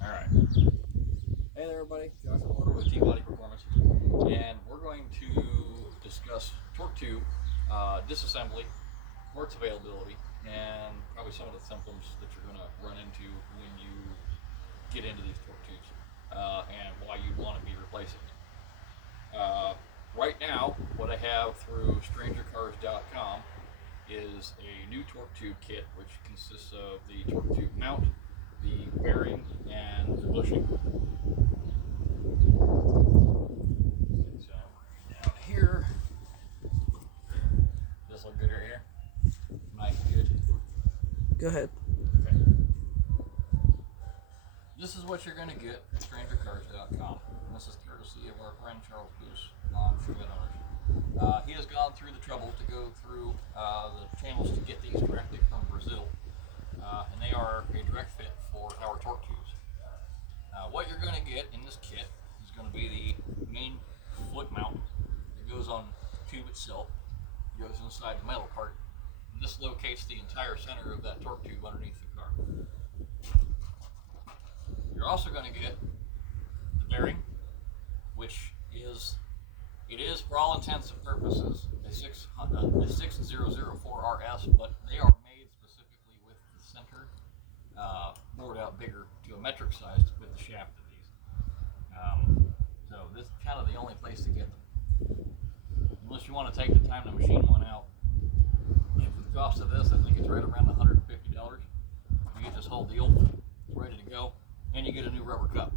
Alright. Hey there everybody, Josh Reporter with T-Body Performance, and we're going to discuss torque tube, disassembly, parts availability, and probably some of the symptoms that you're going to run into when you get into these torque tubes, and why you'd want to be replacing them. Right now, what I have through strangercars.com is a new torque tube kit, which consists of the torque tube mount, the bearing, and the bushing. So down here, this look good right here. Nice, good. Go ahead. Okay. This is what you're going to get at strangercars.com. This is courtesy of our friend Charles Goose on Sugar Owners. He has gone through the trouble to go through the channels to get these directly from Brazil, and they are a direct fit for our torque tubes. What you're going to get in this kit is going to be the main foot mount that goes on the tube itself, goes inside the metal part. And this locates the entire center of that torque tube underneath the car. You're also going to get the bearing, which is for all intents and purposes a 6004 RS, but they are made specifically with the center bored out bigger to a metric size to fit the shaft of these. So this is kind of the only place to get them. Unless you want to take the time to machine one out. And for the cost of this, I think it's right around $150. You get this whole deal, it's ready to go, and you get a new rubber cup.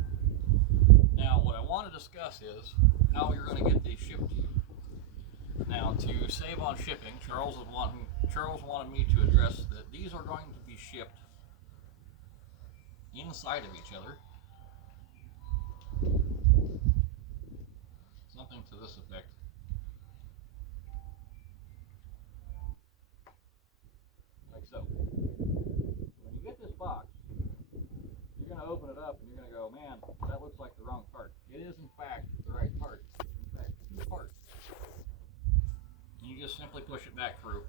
Now, what I want to discuss is how you're going to get these shipped to you. Now, to save on shipping, Charles wanted me to address that these are going to be shipped inside of each other. Something to this effect. Like so. When you get this box, you're going to open it up and you're going to go, man, that looks like the wrong part. It is in fact the right part. In fact, two parts. And you just simply push it back through.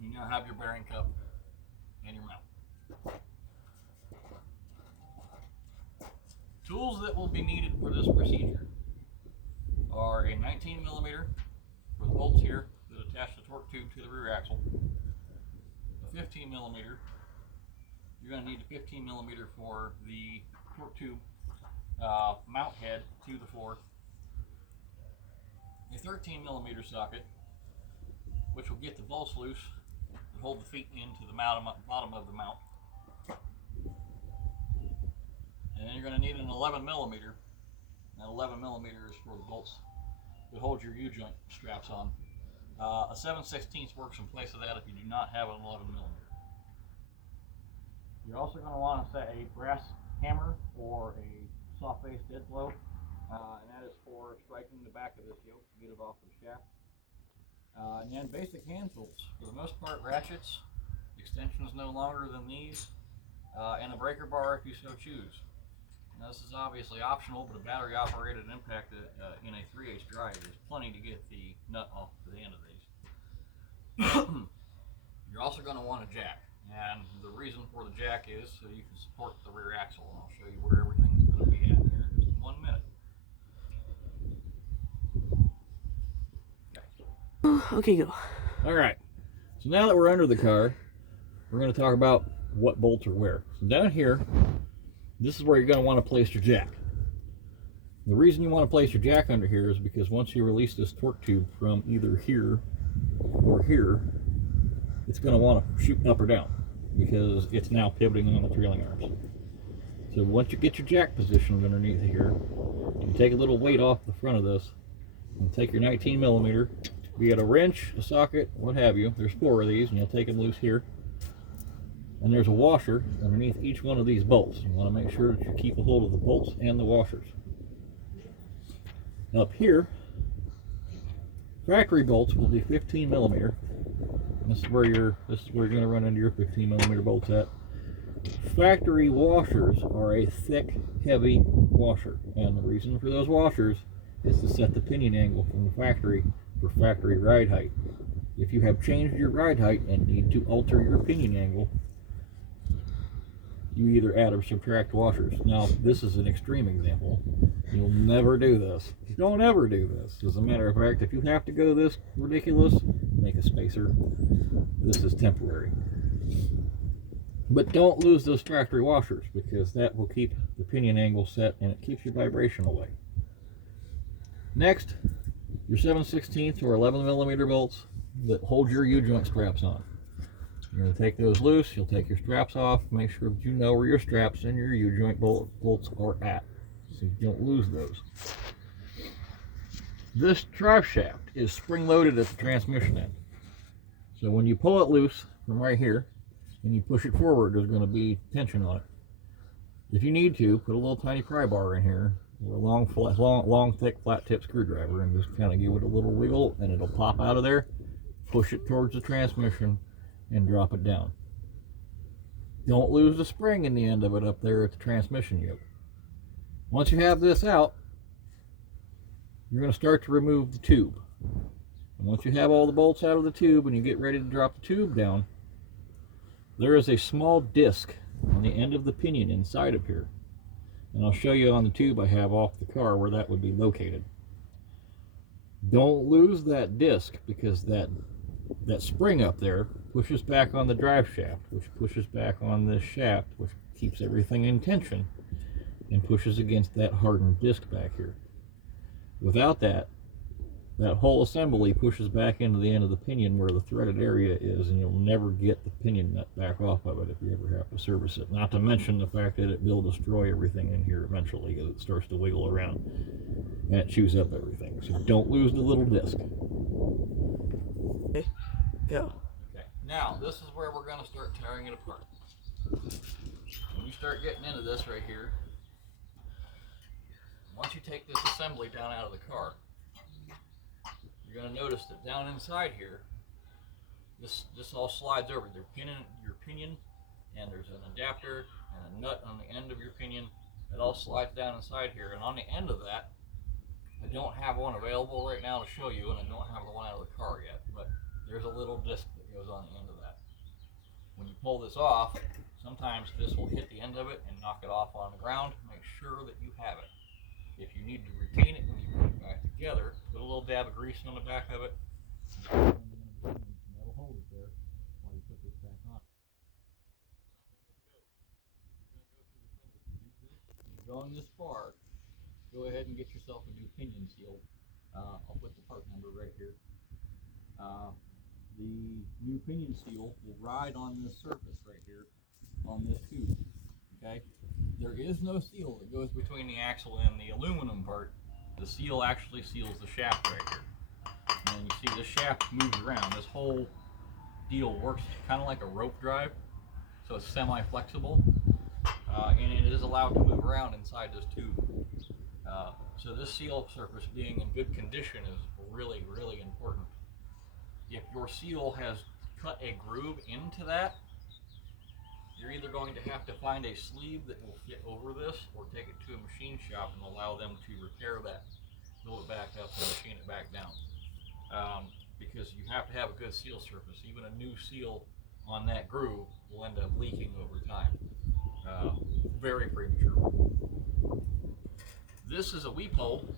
You now have your bearing cup and your mount. Tools that will be needed for this procedure are a 19 millimeter for the bolts here that attach the torque tube to the rear axle, a 15 millimeter. You're going to need a 15 millimeter for the torque tube mount head to the floor, a 13 millimeter socket, which will get the bolts loose and hold the feet into the bottom of the mount. And then you're going to need an 11 millimeter. That 11 millimeter is for the bolts that hold your U-joint straps on. A 7/16 works in place of that if you do not have an 11 millimeter. You're also going to want to set a brass hammer or a soft base dead blow, and that is for striking the back of this yoke to get it off the shaft. And then basic hand tools. For the most part, ratchets, extensions no longer than these, and a breaker bar if you so choose. Now, this is obviously optional, but a battery operated impact in a 3/8 drive is plenty to get the nut off to the end of these. You're also going to want a jack, and the reason for the jack is so you can support the rear axle, and I'll show you where everything's going to be at here in just 1 minute. Okay, go. Alright, so now that we're under the car, we're going to talk about what bolts are where. So down here, this is where you're going to want to place your jack. The reason you want to place your jack under here is because once you release this torque tube from either here or here, it's going to want to shoot up or down because it's now pivoting on the trailing arms. So once you get your jack positioned underneath here, you take a little weight off the front of this and take your 19 millimeter, be it a wrench, a socket, what have you. There's 4 of these, and you'll take them loose here. And there's a washer underneath each one of these bolts. You want to make sure that you keep a hold of the bolts and the washers. Up here, factory bolts will be 15 millimeter. This is where you're going to run into your 15 millimeter bolts at. Factory washers are a thick, heavy washer, and the reason for those washers is to set the pinion angle from the factory for factory ride height. If you have changed your ride height and need to alter your pinion angle, you either add or subtract washers. Now, this is an extreme example. You'll never do this. Don't ever do this. As a matter of fact, if you have to go this ridiculous, make a spacer. This is temporary. But don't lose those factory washers, because that will keep the pinion angle set and it keeps your vibration away. Next, your 7/16 or 11 millimeter bolts that hold your U-joint straps on. You're going to take those loose, you'll take your straps off, make sure that you know where your straps and your U-joint bolts are at, so you don't lose those. This drive shaft is spring-loaded at the transmission end. So when you pull it loose from right here, and you push it forward, there's going to be tension on it. If you need to, put a little tiny pry bar in here, or a long, thick, flat-tip screwdriver, and just kind of give it a little wiggle, and it'll pop out of there. Push it towards the transmission, and drop it down. Don't lose the spring in the end of it up there at the transmission yoke. Once you have this out, you're going to start to remove the tube. And once you have all the bolts out of the tube and you get ready to drop the tube down, there is a small disc on the end of the pinion inside of here. And I'll show you on the tube I have off the car where that would be located. Don't lose that disc, because that spring up there pushes back on the drive shaft, which pushes back on this shaft, which keeps everything in tension and pushes against that hardened disc back here. Without that, that whole assembly pushes back into the end of the pinion where the threaded area is, and you'll never get the pinion nut back off of it if you ever have to service it. Not to mention the fact that it will destroy everything in here eventually, because it starts to wiggle around and it chews up everything. So don't lose the little disc. Okay, go. Okay, now this is where we're going to start tearing it apart. When you start getting into this right here, once you take this assembly down out of the car, you're going to notice that down inside here, this all slides over. Your pinion, and there's an adapter and a nut on the end of your pinion. It all slides down inside here, and on the end of that, I don't have one available right now to show you, and I don't have the one out of the car yet, but there's a little disc that goes on the end of that. When you pull this off, sometimes this will hit the end of it and knock it off on the ground. Make sure that you have it. If you need to retain it when you put it back together, put a little dab of grease on the back of it. That'll hold it there while you put this back on. You've gone this far, go ahead and get yourself a new pinion seal. I'll put the part number right here. The new pinion seal will ride on this surface right here on this tube. Okay? There is no seal that goes between the axle and the aluminum part. The seal actually seals the shaft right here. And you see this shaft moves around. This whole deal works kind of like a rope drive, so it's semi-flexible, and it is allowed to move around inside this tube. So this seal surface being in good condition is really, really important. If your seal has cut a groove into that, you're either going to have to find a sleeve that will fit over this, or take it to a machine shop and allow them to repair that, build it back up, and machine it back down. Because you have to have a good seal surface. Even a new seal on that groove will end up leaking over time. Very premature. This is a weep hole,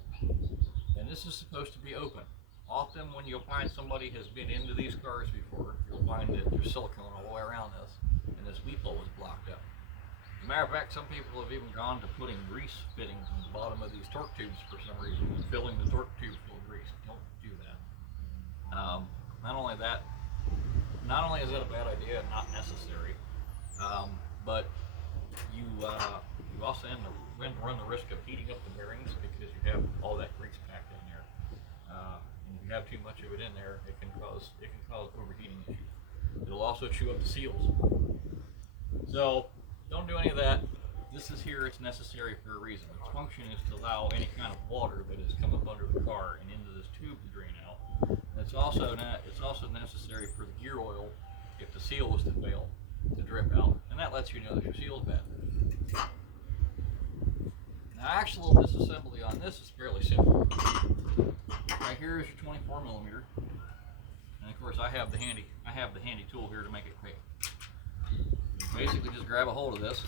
and this is supposed to be open. Often when you'll find somebody has been into these cars before, you'll find that there's silicone all the way around this, and this weep hole is blocked up. As a matter of fact, some people have even gone to putting grease fittings in the bottom of these torque tubes for some reason, and filling the torque tube full of grease. Don't do that. Not only is that a bad idea and not necessary, but you also run the risk of heating up the bearings, because you have all that grease packed in there. And if you have too much of it in there, it can cause overheating issues. It'll also chew up the seals. So don't do any of that. This is here, it's necessary for a reason. Its function is to allow any kind of water that has come up under the car and into this tube to drain out. And it's also necessary for the gear oil, if the seal was to fail, to drip out. And that lets you know that your seal's bad. Now, actual disassembly on this is fairly simple. Right here is your 24 millimeter, and of course I have the handy tool here to make it quick. You Basically just grab a hold of this.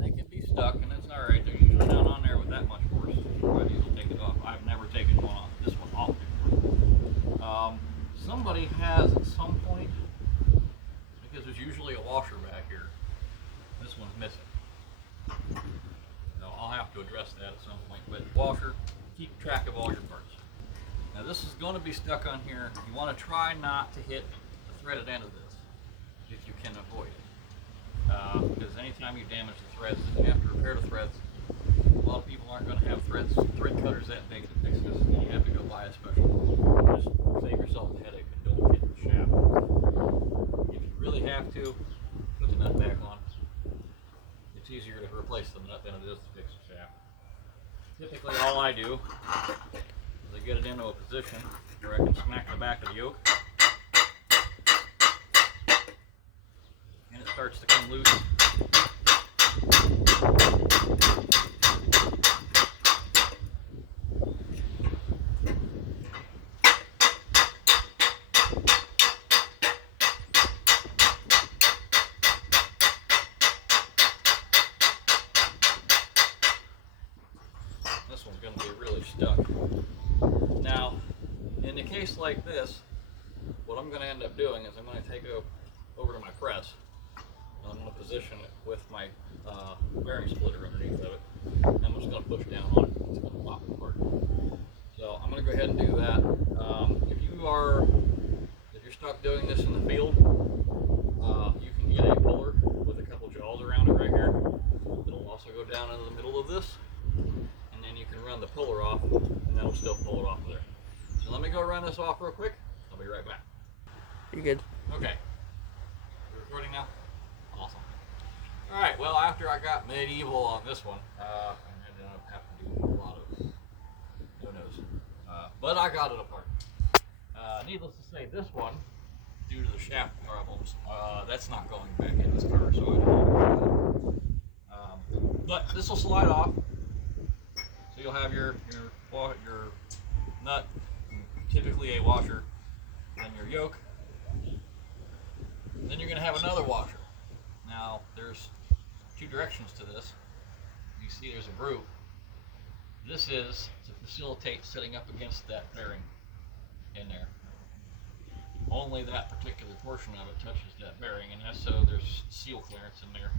They can be stuck, and it's alright. They're usually not on there with that much force. Otherwise these will take it off. I've never taken this one off before. Somebody has at some point, because there's usually a washer back here. This one's missing. So I'll have to address that at some point. But washer, keep track of all your parts. Now this is going to be stuck on here. You want to try not to hit the threaded end of this if you can avoid it. Because anytime you damage the threads, then you have to repair the threads. A lot of people aren't going to have thread cutters that big to fix this, and you have to go buy a special one. Just save yourself the headache and don't hit the shaft. If you really have to, put the nut back on. It's easier to replace the nut than it is to fix the shaft. Typically all I do is I get it into a position where I can smack the back of the yoke and it starts to come loose. This one's going to be really stuck. Now, in a case like this, what I'm going to end up doing is I'm going to take it over to my press, and I'm going to position it with my bearing splitter underneath of it. And I'm just going to push down on it. It's going to pop apart. So I'm going to go ahead and do that. If you're stuck doing this in the field, you can get a puller with a couple jaws around it right here. It'll also go down into the middle of this. And you can run the puller off, and that'll still pull it off of there. So let me go run this off real quick. I'll be right back. You're good. Okay. You recording now? Awesome. Alright, well, after I got medieval on this one, I ended up having to do a lot of no-nos. But I got it apart. Needless to say, this one, due to the shaft problems, that's not going back in this car, so I don't know. But this will slide off. So you'll have your nut, typically a washer, then your yoke. Then you're going to have another washer. Now there's two directions to this. You see there's a groove. This is to facilitate sitting up against that bearing in there. Only that particular portion of it touches that bearing, and that's so there's seal clearance in there.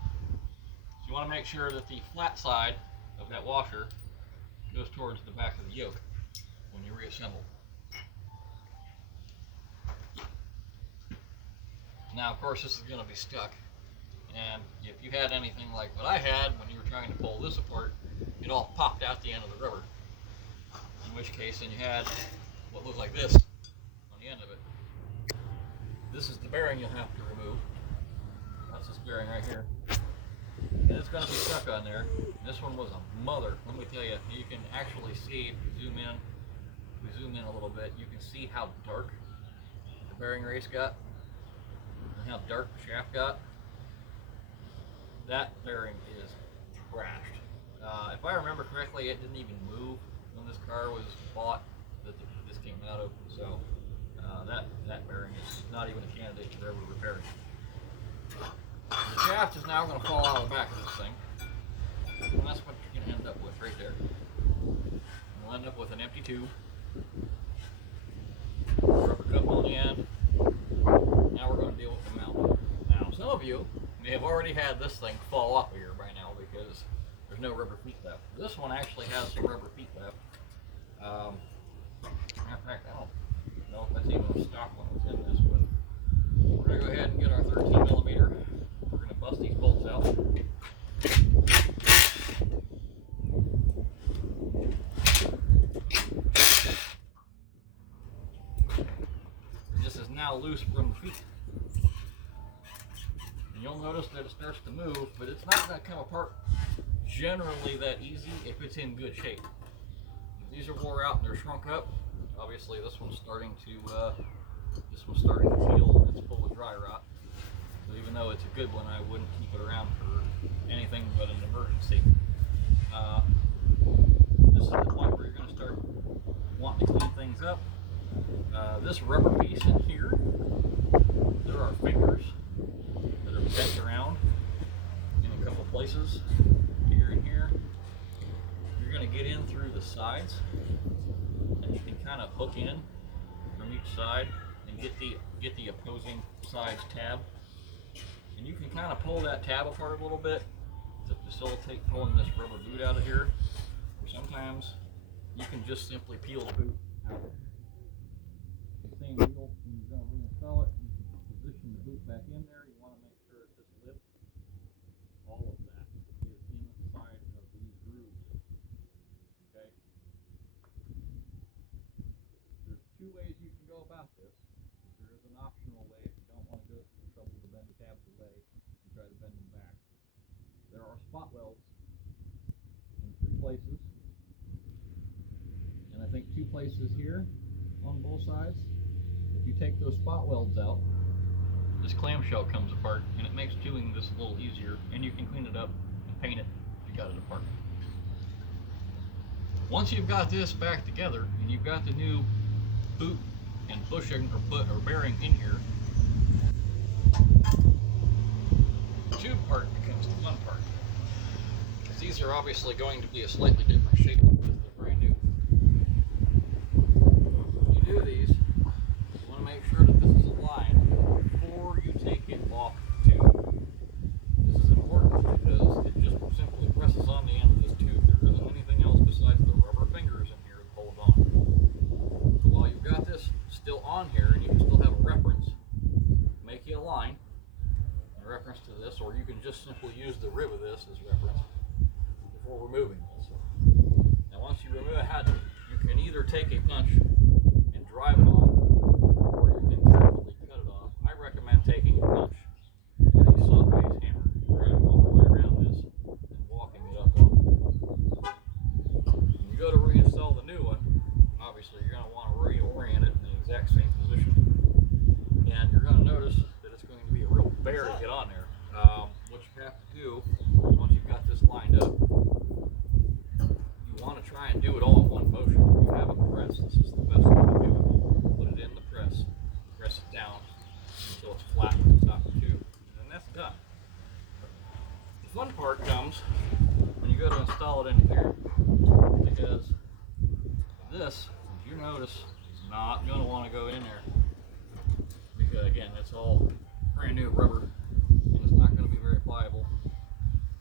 So you want to make sure that the flat side of that washer goes towards the back of the yoke when you reassemble. Now, of course, this is going to be stuck, and if you had anything like what I had when you were trying to pull this apart, it all popped out the end of the rubber. In which case, then you had what looked like this on the end of it. This is the bearing you'll have to remove. That's this bearing right here. And it's going to be stuck on there. This one was a mother. Let me tell you, you can actually see, if we zoom in a little bit, you can see how dark the bearing race got and how dark the shaft got. That bearing is trashed. If I remember correctly, it didn't even move when this car was bought that this came out of. So that bearing is not even a candidate for ever repairing. The shaft is now going to fall out of the back of this thing, and that's what you're going to end up with right there. We'll end up with an empty tube, rubber cup on the end. Now we're going to deal with the mount. Now, some of you may have already had this thing fall off of here by now because there's no rubber feet left. This one actually has some rubber feet left. Matter of fact, I don't know if that's even a stock one that's in this one. We're going to go ahead and get our 13 millimeter. We're going to bust these bolts out. This is now loose from the feet. And you'll notice that it starts to move, but it's not going to come apart generally that easy if it's in good shape. If these are wore out and they're shrunk up, obviously this one's starting to peel and it's full of dry rot. So even though it's a good one, I wouldn't keep it around for anything but an emergency. this is the point where you're going to start wanting to clean things up. This rubber piece in here, there are fingers that are bent around in a couple places, here and here. You're going to get in through the sides, and you can kind of hook in from each side and get the opposing side's tab. And you can kind of pull that tab apart a little bit to facilitate pulling this rubber boot out of here. Or sometimes you can just simply peel the boot out. Same deal when you're going to reinstall it. You can position the boot back in there. You want to make sure that this lip, all of that, is inside of these grooves. Okay? There's two ways you can go about this. There is an optional way if you don't want to go through the trouble to bend the tabs away and try to bend them back. There are spot welds in 3 places, and I think 2 places here on both sides. If you take those spot welds out, this clamshell comes apart, and it makes doing this a little easier, and you can clean it up and paint it if you got it apart. Once you've got this back together and you've got the new boot and bushing or bearing in here, the tube part becomes the fun part. Because these are obviously going to be a slightly different shape because they're brand new. When you do these, you want to make sure that this is aligned before you take it off the tube. This is important because it just simply presses on the end of this tube. There isn't anything else besides the rubber fingers in here to hold on. So while you've got this still on here and you can still have a reference, make you a line in reference to this, or you can just simply use the rib of this as reference before removing this. Now once you remove it, you can either take a punch and drive it off, or you can carefully cut it off. I recommend taking a punch and a soft base hammer, driving all the way around this and walking it up off there. When you go to reinstall the new one, obviously you're going to want to reorient it in the exact same position. And you're going to notice that it's going to be a real bear to get on there. What you have to do, once you've got this lined up, you want to try and do it all in one motion. If you have a press, this is the best way to do it. Put it in the press it down until it's flat with the top of the tube, and then that's done. The fun part comes when you go to install it into here, because this, as you notice, is not going to want to go in there, because again, it's all brand new rubber and it's not going to be very pliable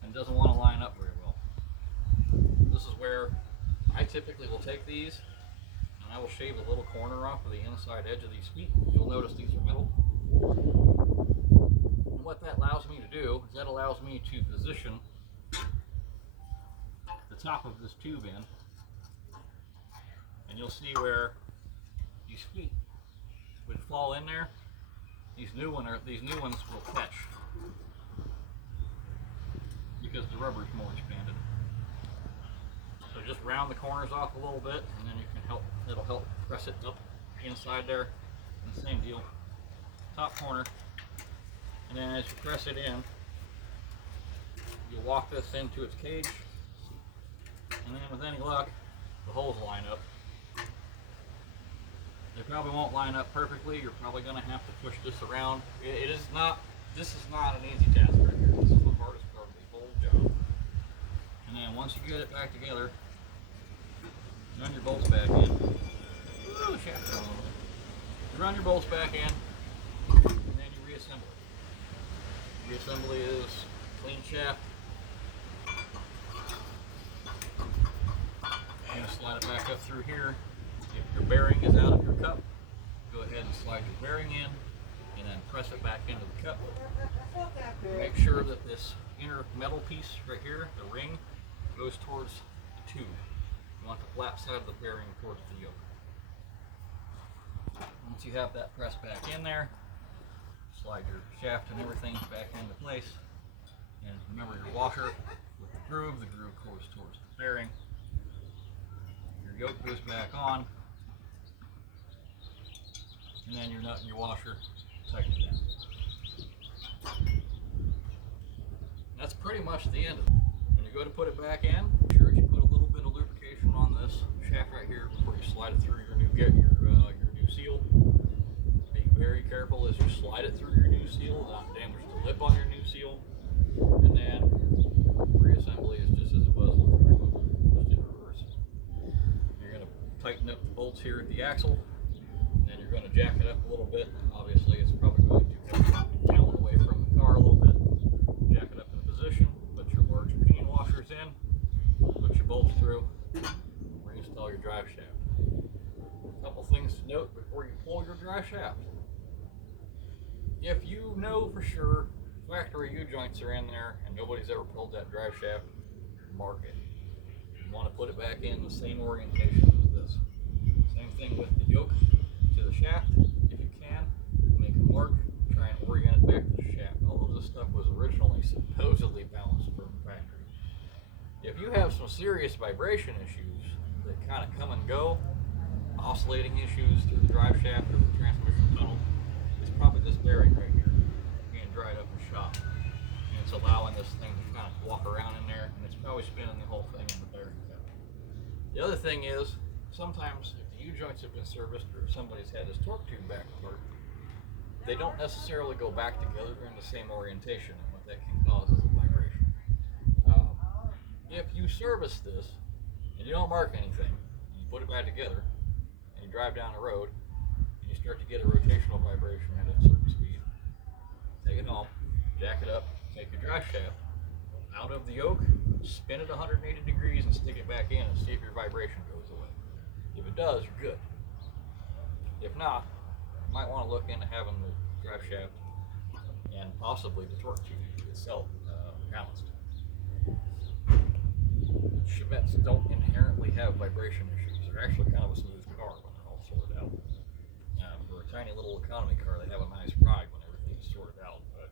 and doesn't want to line up very well. This is where I typically will take these and I will shave a little corner off of the inside edge of these feet. You'll notice these are metal. And what that allows me to do is that allows me to position the top of this tube in, and you'll see where these feet would fall in there. These new ones will catch because the rubber is more expanded. So just round the corners off a little bit, and then you can it'll help press it up inside there. And the same deal, top corner, and then as you press it in, you lock this into its cage, and then with any luck, the holes line up. They probably won't line up perfectly. You're probably going to have to push this around. This is not an easy task right here. This is the hardest part of the whole job. And then once you get it back together, run your bolts back in. Ooh, shaft on a little bit. You run your bolts back in, and then you reassemble it. Reassembly is clean shaft. You're going to slide it back up through here. If your bearing is out of your cup, go ahead and slide your bearing in and then press it back into the cup. Make sure that this inner metal piece right here, the ring, goes towards the tube. You want the flat side of the bearing towards the yoke. Once you have that pressed back in there, slide your shaft and everything back into place. And remember your washer with the groove goes towards the bearing. Your yoke goes back on. And then your nut and your washer tighten it down. That's pretty much the end of it. When you go to put it back in, make sure that you put a little bit of lubrication on this shaft right here before you slide it through your new seal. Be very careful as you slide it through your new seal, not damage the lip on your new seal. And then reassembly is just as it was with removal, just in reverse. You're going to tighten up the bolts here at the axle, and then you're going to jack it up a little bit. Obviously, it's probably going to drop it down away from the car a little bit. Jack it up in position, put your large pinion washers in, put your bolts through, reinstall your drive shaft. A couple things to note before you pull your drive shaft. If you know for sure factory U-joints are in there and nobody's ever pulled that drive shaft, mark it. You want to put it back in the same orientation as this. Same thing with the yoke to the shaft. If you can, make a mark, try and orient it back to the shaft. All of this stuff was originally supposedly balanced from the factory. If you have some serious vibration issues that kind of come and go, oscillating issues through the drive shaft or the transmission tunnel, it's probably this bearing right here being dried up and shot. And it's allowing this thing to kind of walk around in there, and it's probably spinning the whole thing in the bearing cup. The other thing is, sometimes if the U-joints have been serviced or somebody's had this torque tube back apart, they don't necessarily go back together in the same orientation, and what that can cause is a vibration. If you service this and you don't mark anything, you put it back together and you drive down the road and you start to get a rotational vibration at a certain speed, take it home, jack it up, take your drive shaft out of the yoke, spin it 180 degrees and stick it back in and see if your vibration goes away. If it does, you're good. If not, you might want to look into having the drive shaft and possibly the torque tube itself balanced. Chevettes don't inherently have vibration issues. They're actually kind of a smooth car when they're all sorted out. For a tiny little economy car, they have a nice ride when everything's sorted out. But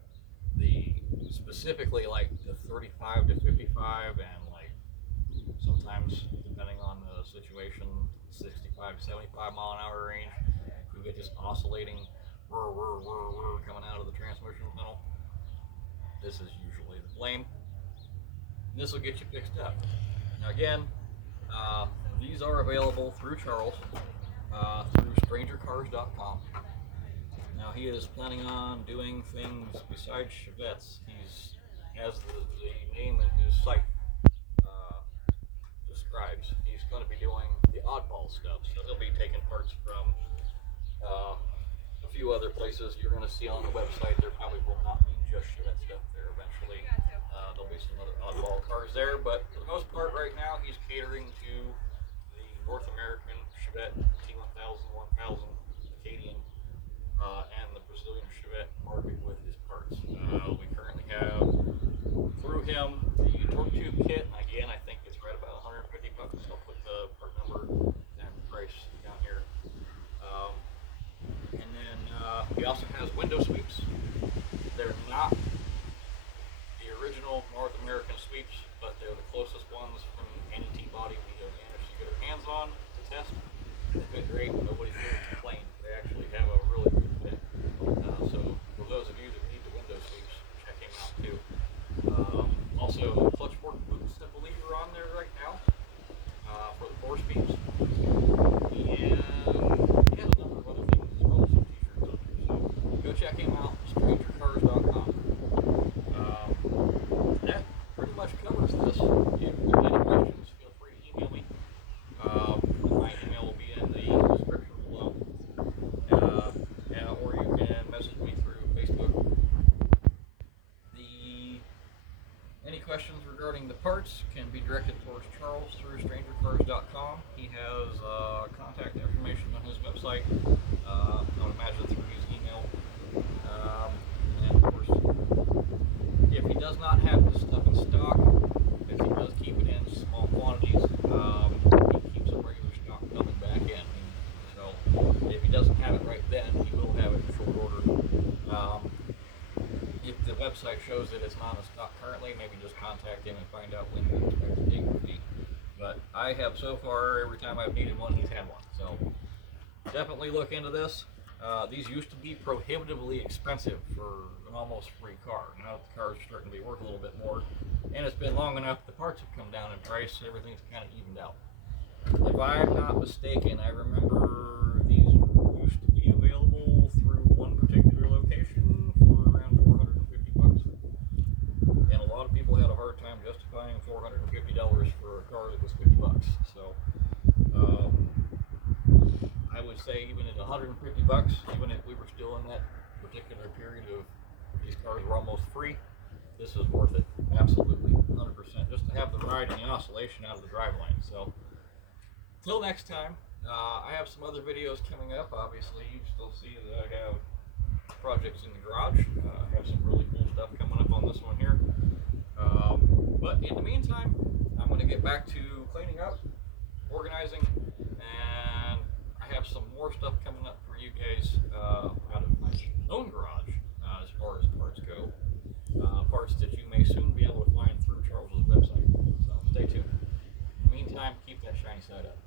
specifically like the 35 to 55 and like sometimes depending on the situation, 65 to 75 mile an hour range, you get this oscillating whir, whir, whir, whir coming out of the transmission tunnel. This is usually the blame. This will get you fixed up. Now again, these are available through Charles, through strangercars.com. Now he is planning on doing things besides Chevettes. He's, as the name in his site describes, he's going to be doing the oddball stuff. So he'll be taking parts from a few other places you're going to see on the website. There probably will not be just Chevette stuff there eventually. There'll be some other oddball cars there, but for the most part right now he's catering to the North American Chevette T1000, 1000, Acadian, and the Brazilian Chevette market with his parts. We currently have through him the torque tube kit. Again, I think it's right about $150. I'll put the part number and price down here. And then he also has window sweeps. They're not the original North American sweeps, but they're the closest ones from any T-body we have managed to get our hands on to test. They fit great. Nobody's really complained. They actually have a really good fit. So for those of you that need the window sweeps, check him out too. Also, clutch fork boots, I believe, are on there right now for the 4-speeds. And he has a number of other things as well as some t-shirts on there. So go check him out, strangercars.com. That pretty much covers this. If you have any questions, feel free to email me. My email will be in the description below. Or you can message me through Facebook. Any questions regarding the parts can be directed towards Charles through strangercars.com. He has contact information on his website. I would imagine through his email. And of course, if he does not have this stuff in stock, if he does keep it in small quantities, he keeps a regular stock coming back in. So if he doesn't have it right then, he will have it in short order. If the website shows that it's not in stock currently, maybe just contact him and find out when the expected date will be. But I have so far, every time I've needed one, he's had one. So definitely look into this. These used to be prohibitively expensive for an almost free car. Now the car's starting to be worth a little bit more, and it's been long enough, the parts have come down in price, so everything's kind of evened out. if I'm not mistaken, I remember these used to be available through one particular location for around $450. And a lot of people had a hard time justifying $450 for a car that was $50. So I would say even at $150, even if we were still in that particular period of these cars were almost free, this is worth it. Absolutely, 100%. Just to have the ride and the oscillation out of the driveline. So, till next time, I have some other videos coming up. Obviously, you still see that I have projects in the garage. I have some really cool stuff coming up on this one here. But in the meantime, I'm going to get back to cleaning up, organizing, and I have some more stuff coming up for you guys out of my own garage as far as parts go. Parts that you may soon be able to find through Charles's website. So stay tuned. In the meantime, keep that shiny side up.